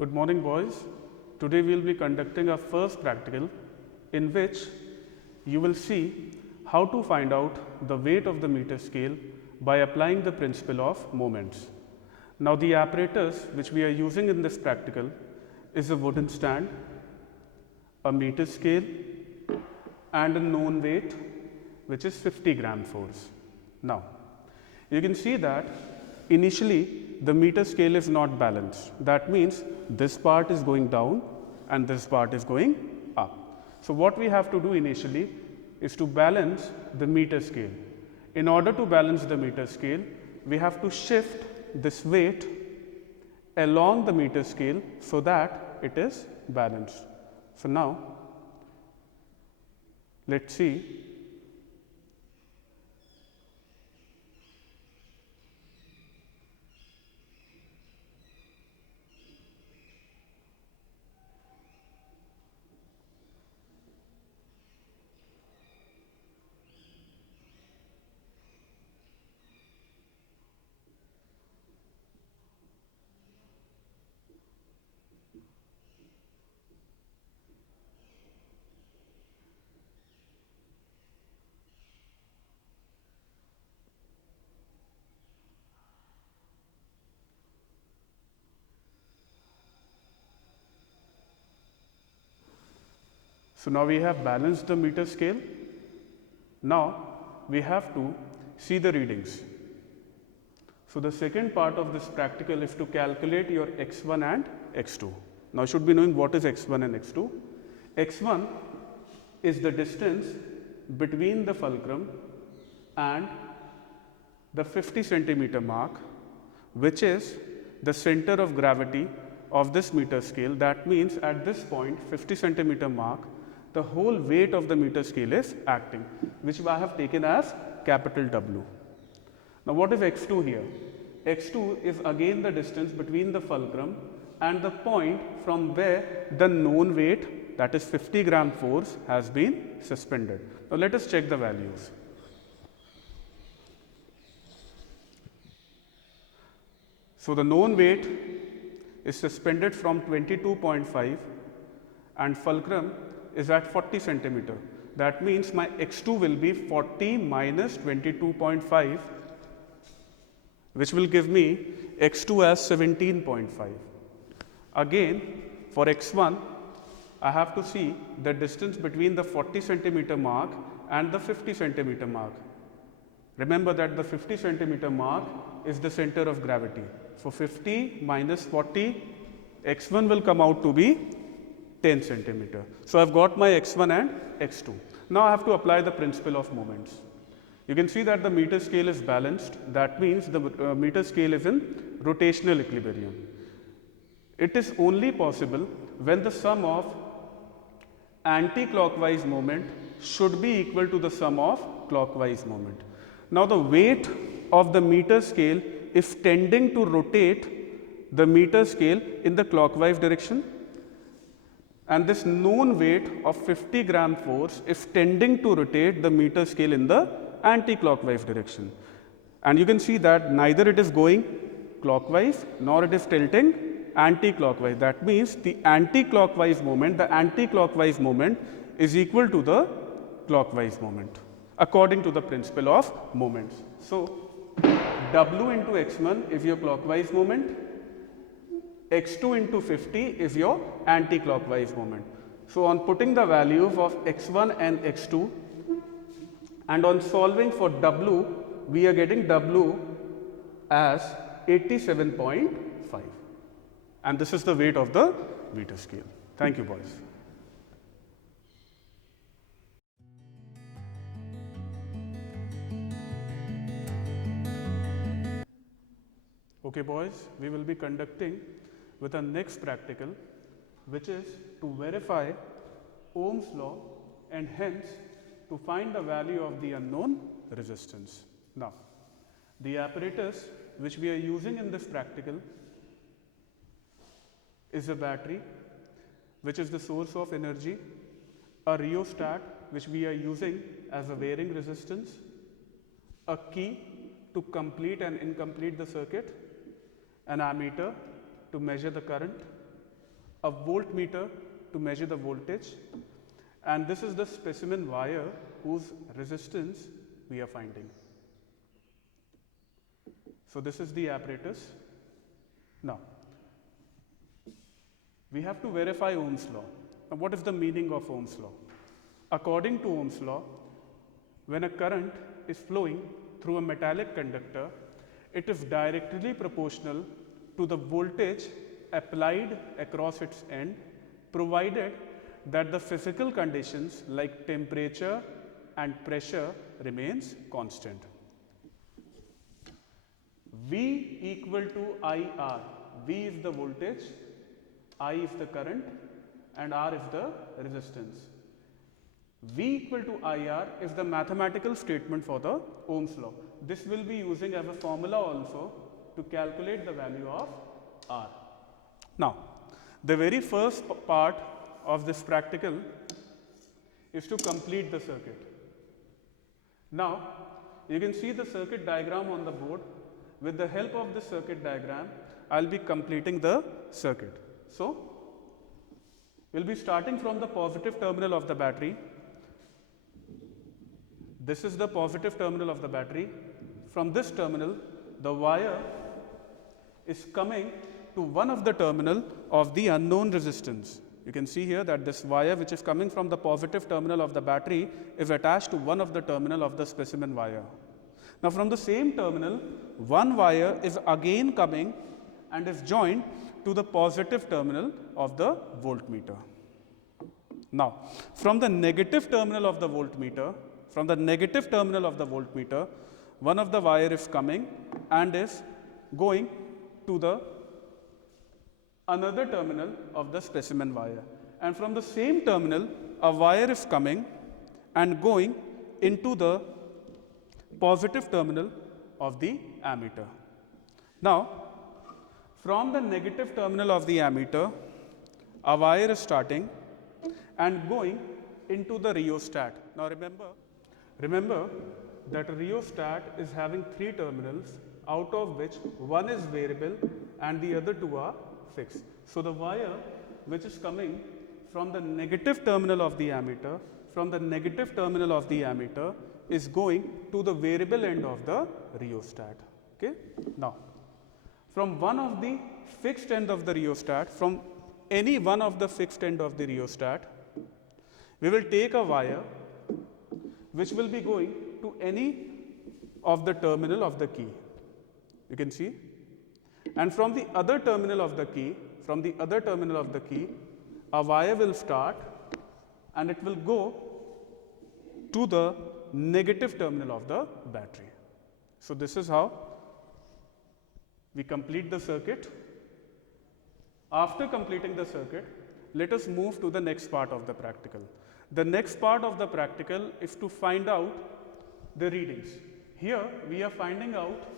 Good morning, boys. Today we will be conducting our first practical in which you will see how to find out the weight of the meter scale by applying the principle of moments. Now, the apparatus which we are using in this practical is a wooden stand, a meter scale, and a known weight which is 50 gram force. Now, you can see that initially the meter scale is not balanced. That means this part is going down and this part is going up. So, what we have to do initially is to balance the meter scale. In order to balance the meter scale, we have to shift this weight along the meter scale so that it is balanced. So, now let us see. So, now we have balanced the meter scale. Now, we have to see the readings. So, the second part of this practical is to calculate your x1 and x2. Now, you should be knowing what is x1 and x2. x1 is the distance between the fulcrum and the 50 centimeter mark, which is the center of gravity of this meter scale. That means at this point 50 centimeter mark, the whole weight of the meter scale is acting, which I have taken as capital W. Now, what is x2 here? x2 is again the distance between the fulcrum and the point from where the known weight, that is 50 gram force, has been suspended. Now, let us check the values. So, the known weight is suspended from 22.5 and fulcrum is at 40 centimeter. That means my x2 will be 40 minus 22.5, which will give me x2 as 17.5. Again, for x1, I have to see the distance between the 40 centimeter mark and the 50 centimeter mark. Remember that the 50 centimeter mark is the center of gravity. So, 50 minus 40, x1 will come out to be 10 centimeter. So, I have got my x1 and x2. Now, I have to apply the principle of moments. You can see that the meter scale is balanced. That means the meter scale is in rotational equilibrium. It is only possible when the sum of anti-clockwise moment should be equal to the sum of clockwise moment. Now, the weight of the meter scale is tending to rotate the meter scale in the clockwise direction, and this known weight of 50 gram force is tending to rotate the meter scale in the anti-clockwise direction. And you can see that neither it is going clockwise nor it is tilting anti-clockwise. That means the anti-clockwise moment is equal to the clockwise moment according to the principle of moments. So, W into x1 is your clockwise moment, x2 into 50 is your anti-clockwise moment. So, on putting the values of x1 and x2 and on solving for W, we are getting W as 87.5, and this is the weight of the meter scale. Thank you, boys. Okay, boys, we will be conducting with our next practical, which is to verify Ohm's law and hence to find the value of the unknown resistance. Now, the apparatus which we are using in this practical is a battery, which is the source of energy, a rheostat which we are using as a varying resistance, a key to complete and incomplete the circuit, an ammeter to measure the current, a voltmeter to measure the voltage, and this is the specimen wire whose resistance we are finding. So this is the apparatus. Now, we have to verify Ohm's law. Now, what is the meaning of Ohm's law? According to Ohm's law, when a current is flowing through a metallic conductor, it is directly proportional to the voltage applied across its end, provided that the physical conditions like temperature and pressure remains constant. V equal to IR. V is the voltage, I is the current, and R is the resistance. V equal to IR is the mathematical statement for the Ohm's law. This will be using as a formula also to calculate the value of R. Now, the very first part of this practical is to complete the circuit. Now, you can see the circuit diagram on the board. With the help of the circuit diagram, I will be completing the circuit. So, we will be starting from the positive terminal of the battery. This is the positive terminal of the battery. From this terminal, the wire is coming to one of the terminal of the unknown resistance. You can see here that this wire which is coming from the positive terminal of the battery is attached to one of the terminal of the specimen wire. Now, from the same terminal, one wire is again coming and is joined to the positive terminal of the voltmeter. Now, from the negative terminal of the voltmeter, one of the wire is coming and is going to the another terminal of the specimen wire. And from the same terminal, a wire is coming and going into the positive terminal of the ammeter. Now, from the negative terminal of the ammeter, a wire is starting and going into the rheostat. Now, remember that a rheostat is having three terminals, out of which one is variable and the other two are fixed. So, the wire which is coming from the negative terminal of the ammeter, is going to the variable end of the rheostat. Okay? Now, from one of the fixed end of the rheostat, from any one of the fixed end of the rheostat, we will take a wire which will be going to any of the terminal of the key. You can see. And from the other terminal of the key, a wire will start and it will go to the negative terminal of the battery. So, this is how we complete the circuit. After completing the circuit, let us move to the next part of the practical. The next part of the practical is to find out the readings. Here we are finding out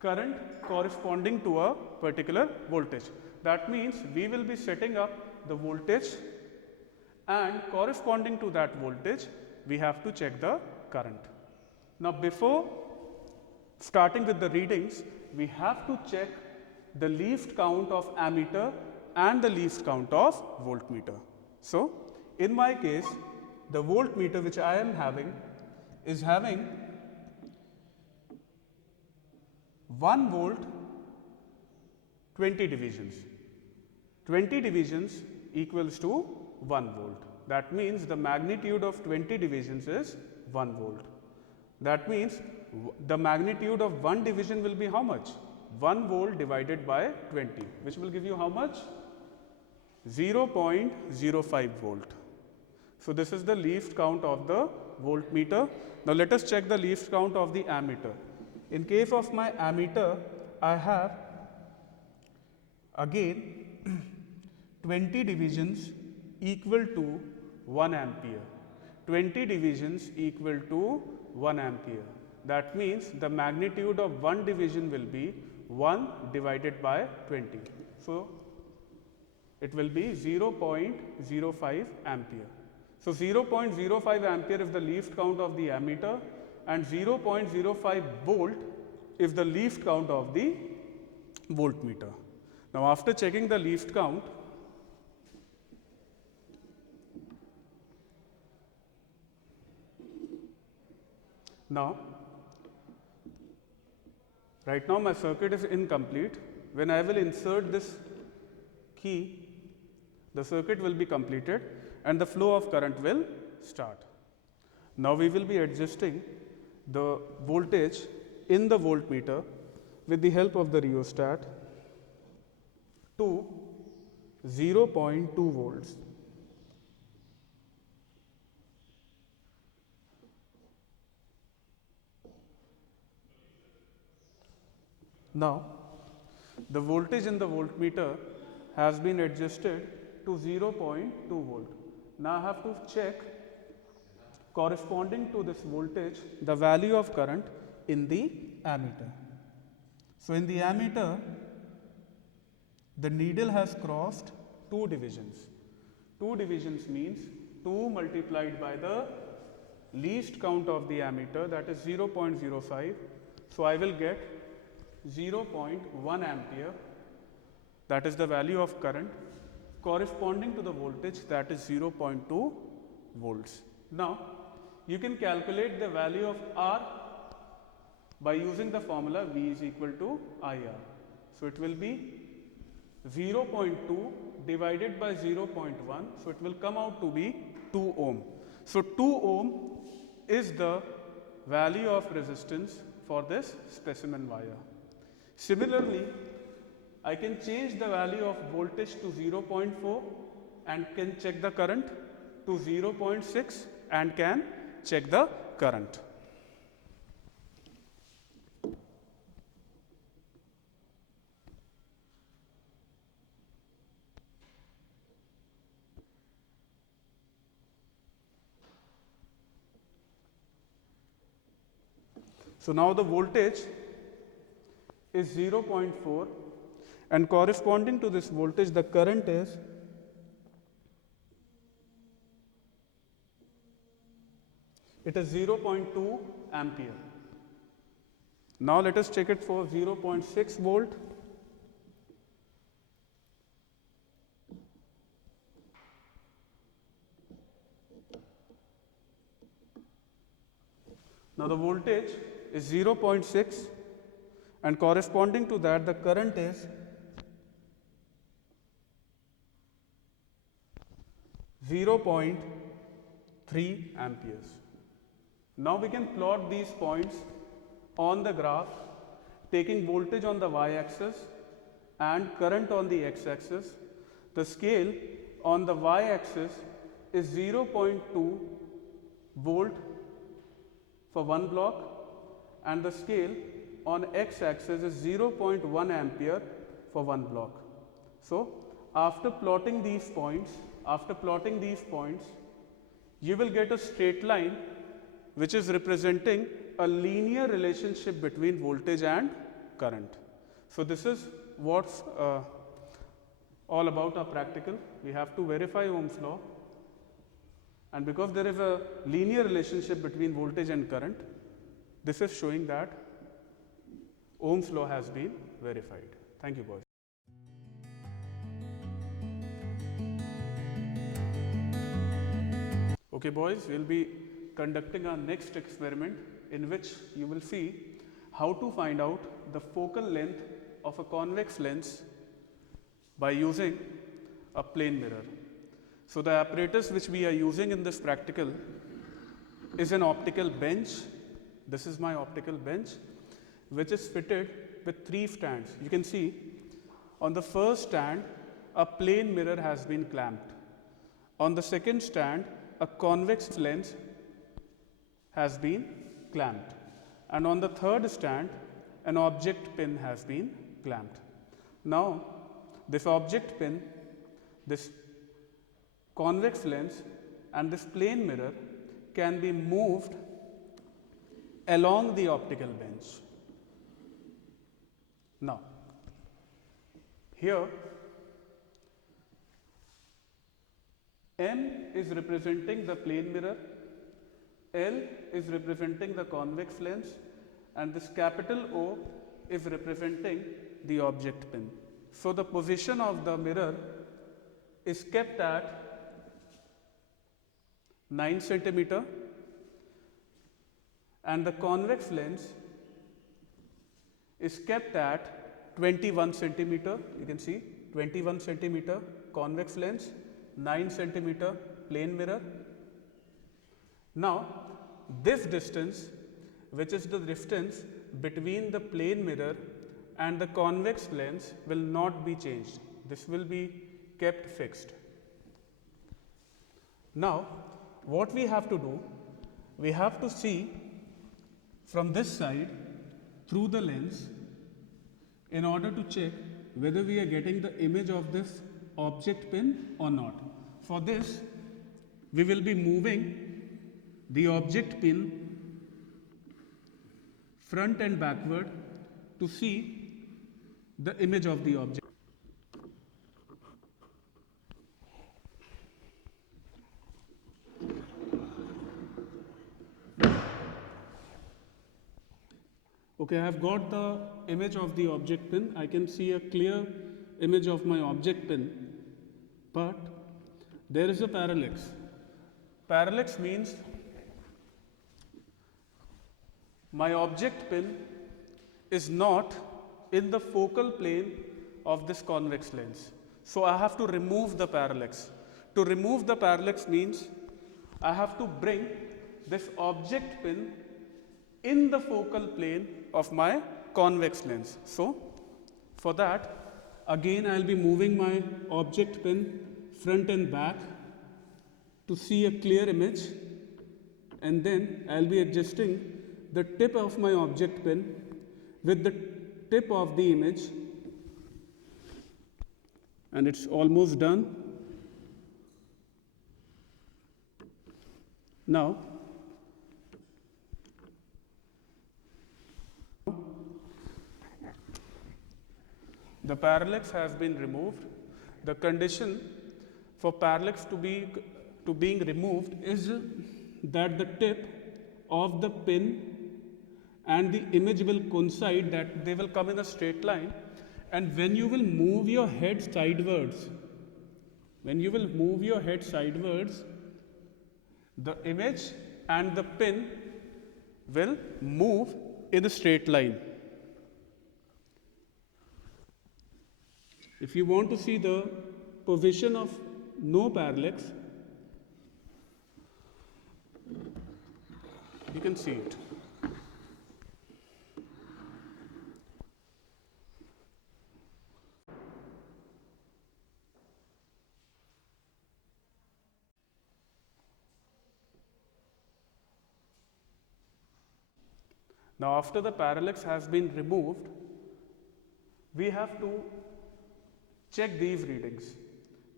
current corresponding to a particular voltage. That means we will be setting up the voltage, and corresponding to that voltage we have to check the current. Now, before starting with the readings, we have to check the least count of ammeter and the least count of voltmeter. So, in my case, the voltmeter which I am having is having 1 volt 20 divisions. 20 divisions equals to 1 volt. That means the magnitude of 20 divisions is 1 volt. That means the magnitude of one division will be how much? 1 volt divided by 20, which will give you how much? 0.05 volt. So, this is the least count of the voltmeter. Now, let us check the least count of the ammeter. In case of my ammeter, I have again 20 divisions equal to 1 ampere. 20 divisions equal to 1 ampere. That means the magnitude of one division will be 1 divided by 20. So, it will be 0.05 ampere. So, 0.05 ampere is the least count of the ammeter, and 0.05 volt is the least count of the voltmeter. Now, after checking the least count, Now, right now my circuit is incomplete. When I will insert this key, the circuit will be completed and the flow of current will start. Now we will be adjusting the voltage in the voltmeter with the help of the rheostat to 0.2 volts. Now, the voltage in the voltmeter has been adjusted to 0.2 volt. Now I have to check corresponding to this voltage the value of current in the ammeter. So in the ammeter, the needle has crossed 2 divisions. 2 divisions means 2 multiplied by the least count of the ammeter, that is 0.05. So I will get 0.1 ampere, that is the value of current corresponding to the voltage, that is 0.2 volts. Now you can calculate the value of R by using the formula V is equal to IR. So it will be 0.2 divided by 0.1, so it will come out to be 2 ohm. So 2 ohm is the value of resistance for this specimen wire. Similarly, I can change the value of voltage to 0.4 and can check the current, to 0.6 and can check the current. So now the voltage is 0.4 and corresponding to this voltage the current is it is 0.2 ampere. Now let us check it for 0.6 volt. Now the voltage is 0.6 and corresponding to that the current is 0.3 amperes. Now we can plot these points on the graph taking voltage on the y-axis and current on the x-axis. The scale on the y-axis is 0.2 volt for one block and the scale on x-axis is 0.1 ampere for one block. So after plotting these points, you will get a straight line which is representing a linear relationship between voltage and current. So this is what's all about our practical. We have to verify Ohm's law, and because there is a linear relationship between voltage and current, this is showing that Ohm's law has been verified. Thank you, boys. Okay, boys, we'll be conducting our next experiment in which you will see how to find out the focal length of a convex lens by using a plane mirror. So the apparatus which we are using in this practical is an optical bench. This is my optical bench, which is fitted with 3 stands. You can see on the first stand a plane mirror has been clamped. On the second stand a convex lens has been clamped, and on the third stand an object pin has been clamped. Now this object pin, this convex lens and this plane mirror can be moved along the optical bench. Now here M is representing the plane mirror, L is representing the convex lens, and this capital O is representing the object pin. So the position of the mirror is kept at 9 centimeter and the convex lens is kept at 21 centimeter. You can see 21 centimeter convex lens, 9 centimeter plane mirror. Now this distance, which is the distance between the plane mirror and the convex lens, will not be changed. This will be kept fixed. Now what we have to do, we have to see from this side through the lens in order to check whether we are getting the image of this object pin or not. For this, we will be moving the object pin front and backward to see the image of the object. Okay, I have got the image of the object pin. I can see a clear image of my object pin, but there is a parallax. Parallax means my object pin is not in the focal plane of this convex lens. So I have to remove the parallax. To remove the parallax means I have to bring this object pin in the focal plane of my convex lens. So for that, again I will be moving my object pin front and back to see a clear image, and then I will be adjusting the tip of my object pin with the tip of the image, and it's almost done. Now the parallax has been removed. The condition for parallax to being removed is that the tip of the pin and the image will coincide, that they will come in a straight line, and when you will move your head sidewards, the image and the pin will move in a straight line. If you want to see the position of no parallax, you can see it. Now after the parallax has been removed, we have to check these readings.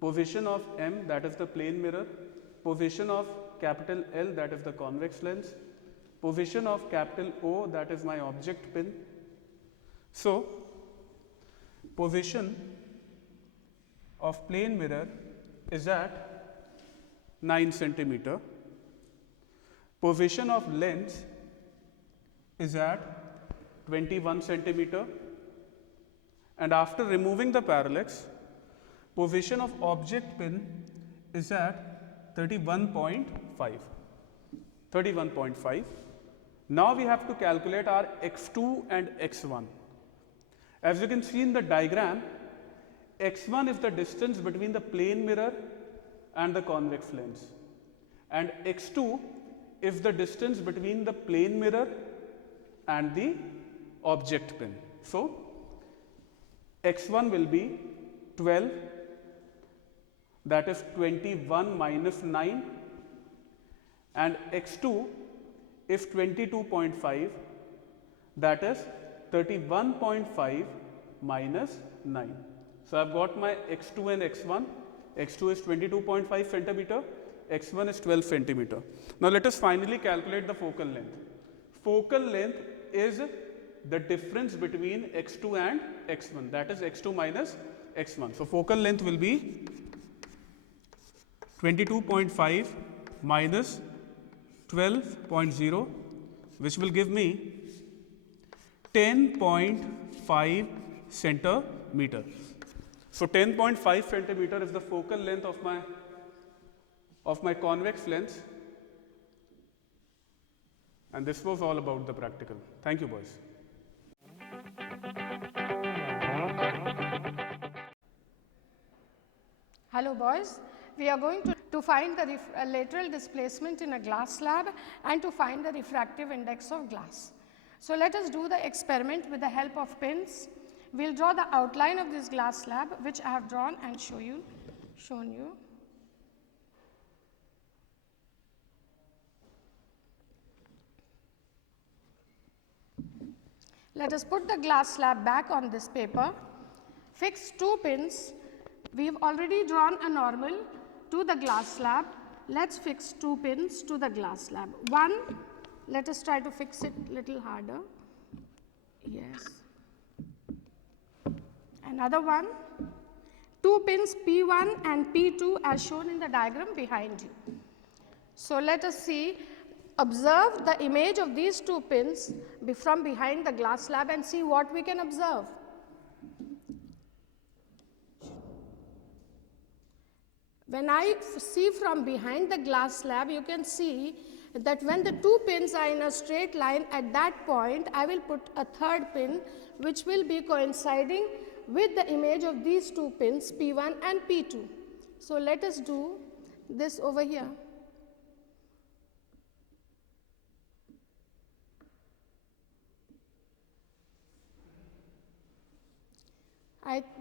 Position of M, that is the plane mirror. Position of capital L, that is the convex lens. Position of capital O, that is my object pin. So position of plane mirror is at 9 centimeter. Position of lens is at 21 centimeter. And after removing the parallax, position of object pin is at 31.5. Now we have to calculate our x2 and x1. As you can see in the diagram, x1 is the distance between the plane mirror and the convex lens, and x2 is the distance between the plane mirror and the object pin. So x1 will be 12, that is 21 minus 9, and x2 is 22.5, that is 31.5 minus 9. So I have got my x2 and x1. x2 is 22.5 centimeter, x1 is 12 centimeter. Now let us finally calculate the focal length. Focal length is the difference between x2 and x1, that is x2 minus x1. So focal length will be 22.5 minus 12.0, which will give me 10.5 centimeter. So 10.5 centimeter is the focal length of my convex lens. And this was all about the practical. Thank you, boys. Hello boys, we are going to find the lateral displacement in a glass slab and to find the refractive index of glass. So, let us do the experiment with the help of pins. We will draw the outline of this glass slab which I have drawn and shown you. Let us put the glass slab back on this paper, fix 2 pins. We have already drawn a normal to the glass slab. Let us fix 2 pins to the glass slab. One, let us try to fix it little harder. Yes. Another one. 2 pins P1 and P2 as shown in the diagram behind you. So, let us see, observe the image of these 2 pins from behind the glass slab and see what we can observe. When I see from behind the glass slab, you can see that when the 2 pins are in a straight line, at that point I will put a third pin which will be coinciding with the image of these 2 pins P1 and P2. So, let us do this over here.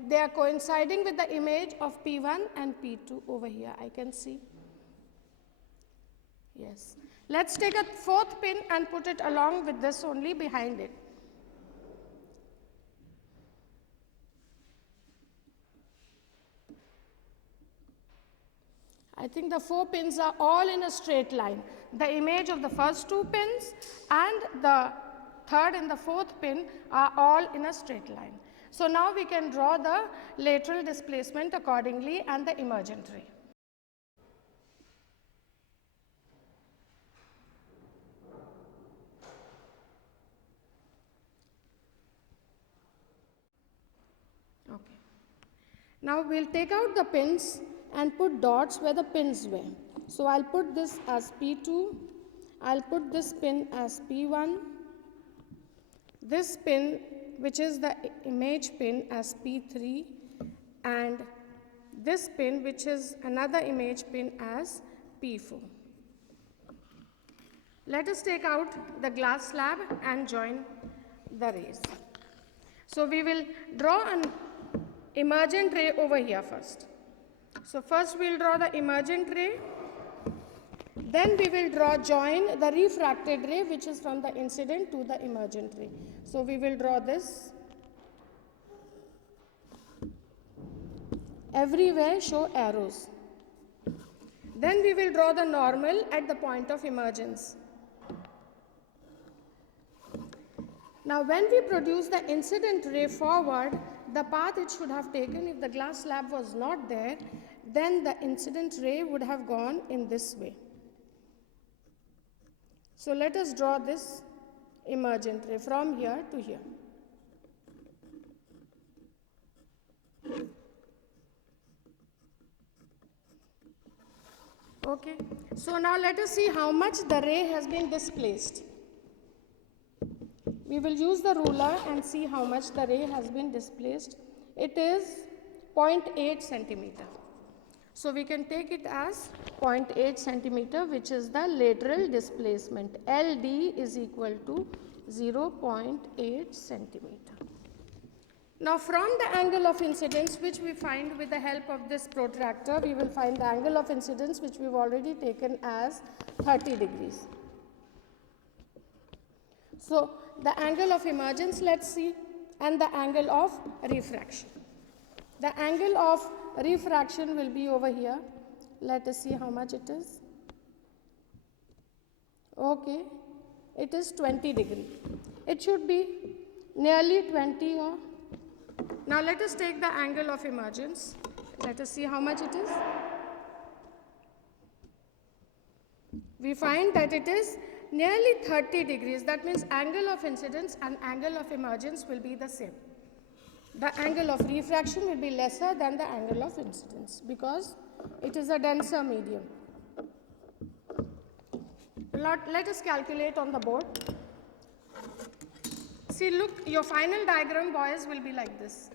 They are coinciding with the image of P1 and P2 over here, I can see. Yes. Let us take a 4th pin and put it along with this only behind it. I think the 4 pins are all in a straight line. The image of the first 2 pins and the 3rd and the 4th pin are all in a straight line. So, now we can draw the lateral displacement accordingly and the emergent ray. Okay. Now, we will take out the pins and put dots where the pins were. So, I will put this as P2, I will put this pin as P1, this pin which is the image pin as P3 and this pin which is another image pin as P4. Let us take out the glass slab and join the rays. So, we will draw an emergent ray over here first. So, first we will draw the emergent ray, then we will join the refracted ray which is from the incident to the emergent ray. So, we will draw this. Everywhere show arrows. Then we will draw the normal at the point of emergence. Now, when we produce the incident ray forward, the path it should have taken, if the glass slab was not there, then the incident ray would have gone in this way. So, let us draw this emergent ray from here to here. Okay. So, now let us see how much the ray has been displaced. We will use the ruler and see how much the ray has been displaced. It is 0.8 centimeter. So, we can take it as 0.8 centimeter which is the lateral displacement. LD is equal to 0.8 centimeter. Now, from the angle of incidence which we find with the help of this protractor, we will find the angle of incidence which we have already taken as 30 degrees. So, the angle of emergence let us see and the angle of refraction. The angle of refraction will be over here. Let us see how much it is. Okay, it is 20 degree. It should be nearly 20 or. Now, let us take the angle of emergence. Let us see how much it is. We find that it is nearly 30 degrees. That means angle of incidence and angle of emergence will be the same. The angle of refraction will be lesser than the angle of incidence because it is a denser medium. Let us calculate on the board. See, look, your final diagram, boys, will be like this.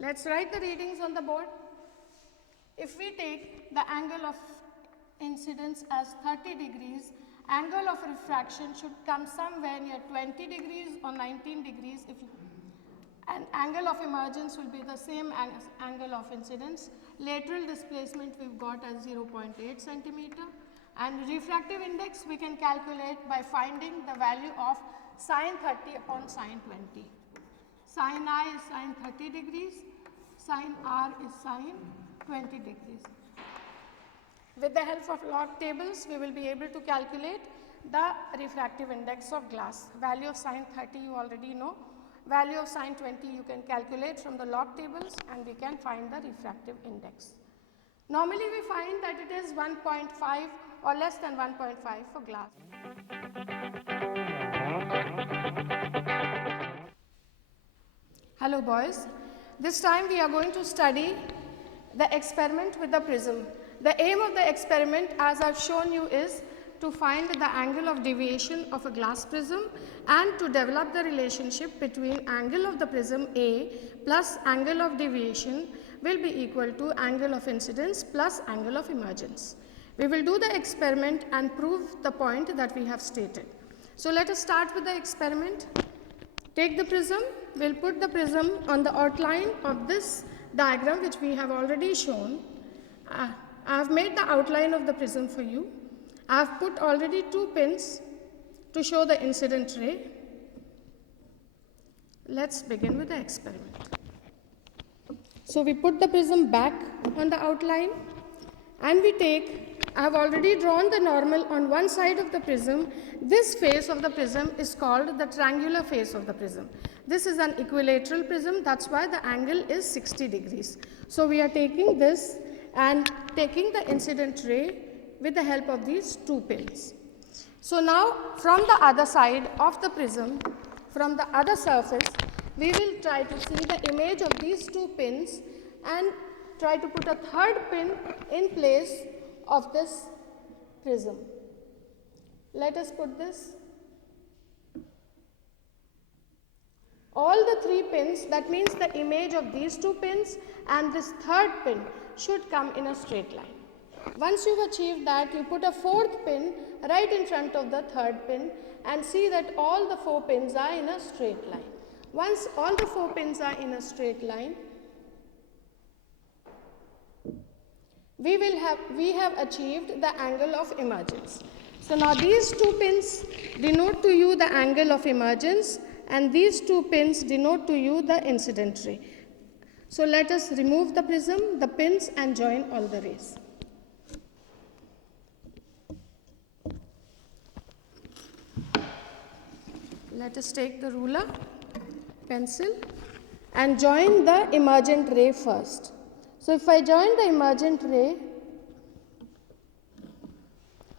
Let's write the readings on the board. If we take the angle of incidence as 30 degrees, angle of refraction should come somewhere near 20 degrees or 19 degrees. And angle of emergence will be the same as angle of incidence. Lateral displacement we've got as 0.8 centimeter. And refractive index we can calculate by finding the value of sin 30 upon sin 20. Sin I is sin 30 degrees, sin R is sin 20 degrees. With the help of log tables, we will be able to calculate the refractive index of glass. Value of sin 30 you already know. Value of sin 20 you can calculate from the log tables, and we can find the refractive index. Normally we find that it is 1.5 or less than 1.5 for glass. Hello boys, this time we are going to study the experiment with the prism. The aim of the experiment, as I have shown you, is to find the angle of deviation of a glass prism and to develop the relationship between angle of the prism A plus angle of deviation will be equal to angle of incidence plus angle of emergence. We will do the experiment and prove the point that we have stated. So let us start with the experiment. Take the prism, we will put the prism on the outline of this diagram which we have already shown. I have made the outline of the prism for you. I have put already 2 pins to show the incident ray. Let's begin with the experiment. So we put the prism back on the outline and we take, I have already drawn the normal on one side of the prism. This face of the prism is called the triangular face of the prism. This is an equilateral prism, that's why the angle is 60 degrees. So we are taking this and taking the incident ray with the help of these 2 pins. So now from the other side of the prism, from the other surface, we will try to see the image of these 2 pins and try to put a third pin in place of this prism. Let us put this. All the 3 pins, that means the image of these 2 pins and this third pin should come in a straight line. Once you've achieved that, you put a 4th pin right in front of the 3rd pin and see that all the 4 pins are in a straight line. Once all the 4 pins are in a straight line, we have achieved the angle of emergence. So now these 2 pins denote to you the angle of emergence and these 2 pins denote to you the incident ray. So let us remove the prism, the pins, and join all the rays. Let us take the ruler, pencil, and join the emergent ray first. So if I join the emergent ray,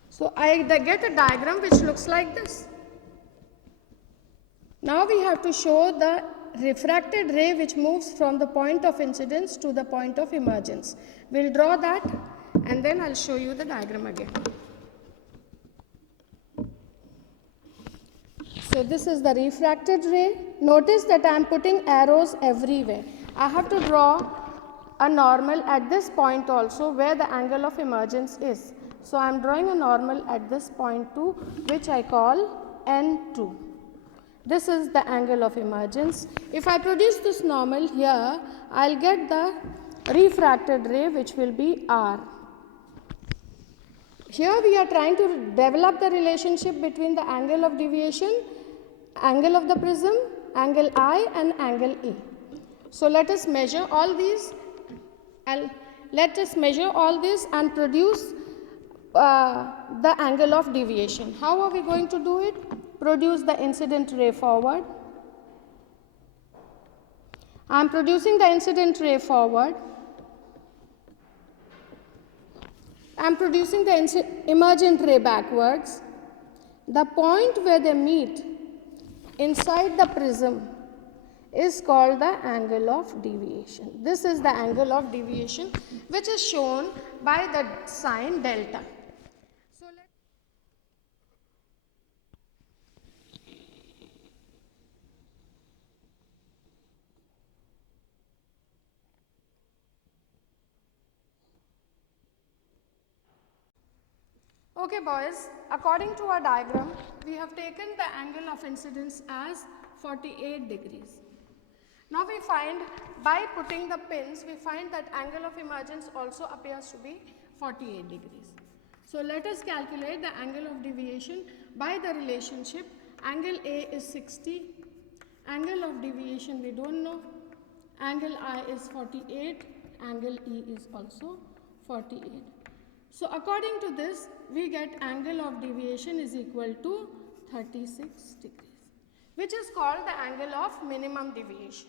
so I get a diagram which looks like this. Now we have to show the refracted ray which moves from the point of incidence to the point of emergence. We will draw that and then I will show you the diagram again. So this is the refracted ray. Notice that I am putting arrows everywhere. I have to draw a normal at this point also where the angle of emergence is. So I am drawing a normal at this point too, which I call N2. This is the angle of emergence. If I produce this normal here, I will get the refracted ray which will be R. Here we are trying to develop the relationship between the angle of deviation, angle of the prism, angle I and angle E. So let us measure all these. Let us measure all this and produce the angle of deviation. How are we going to do it? Produce the incident ray forward. I am producing the incident ray forward. I am producing the emergent ray backwards. The point where they meet inside the prism is called the angle of deviation. This is the angle of deviation which is shown by the sign delta. So okay boys, according to our diagram, we have taken the angle of incidence as 48 degrees. Now we find, by putting the pins, we find that angle of emergence also appears to be 48 degrees. So let us calculate the angle of deviation by the relationship angle A is 60, angle of deviation we don't know, angle I is 48, angle E is also 48. So according to this, we get angle of deviation is equal to 36 degrees, which is called the angle of minimum deviation.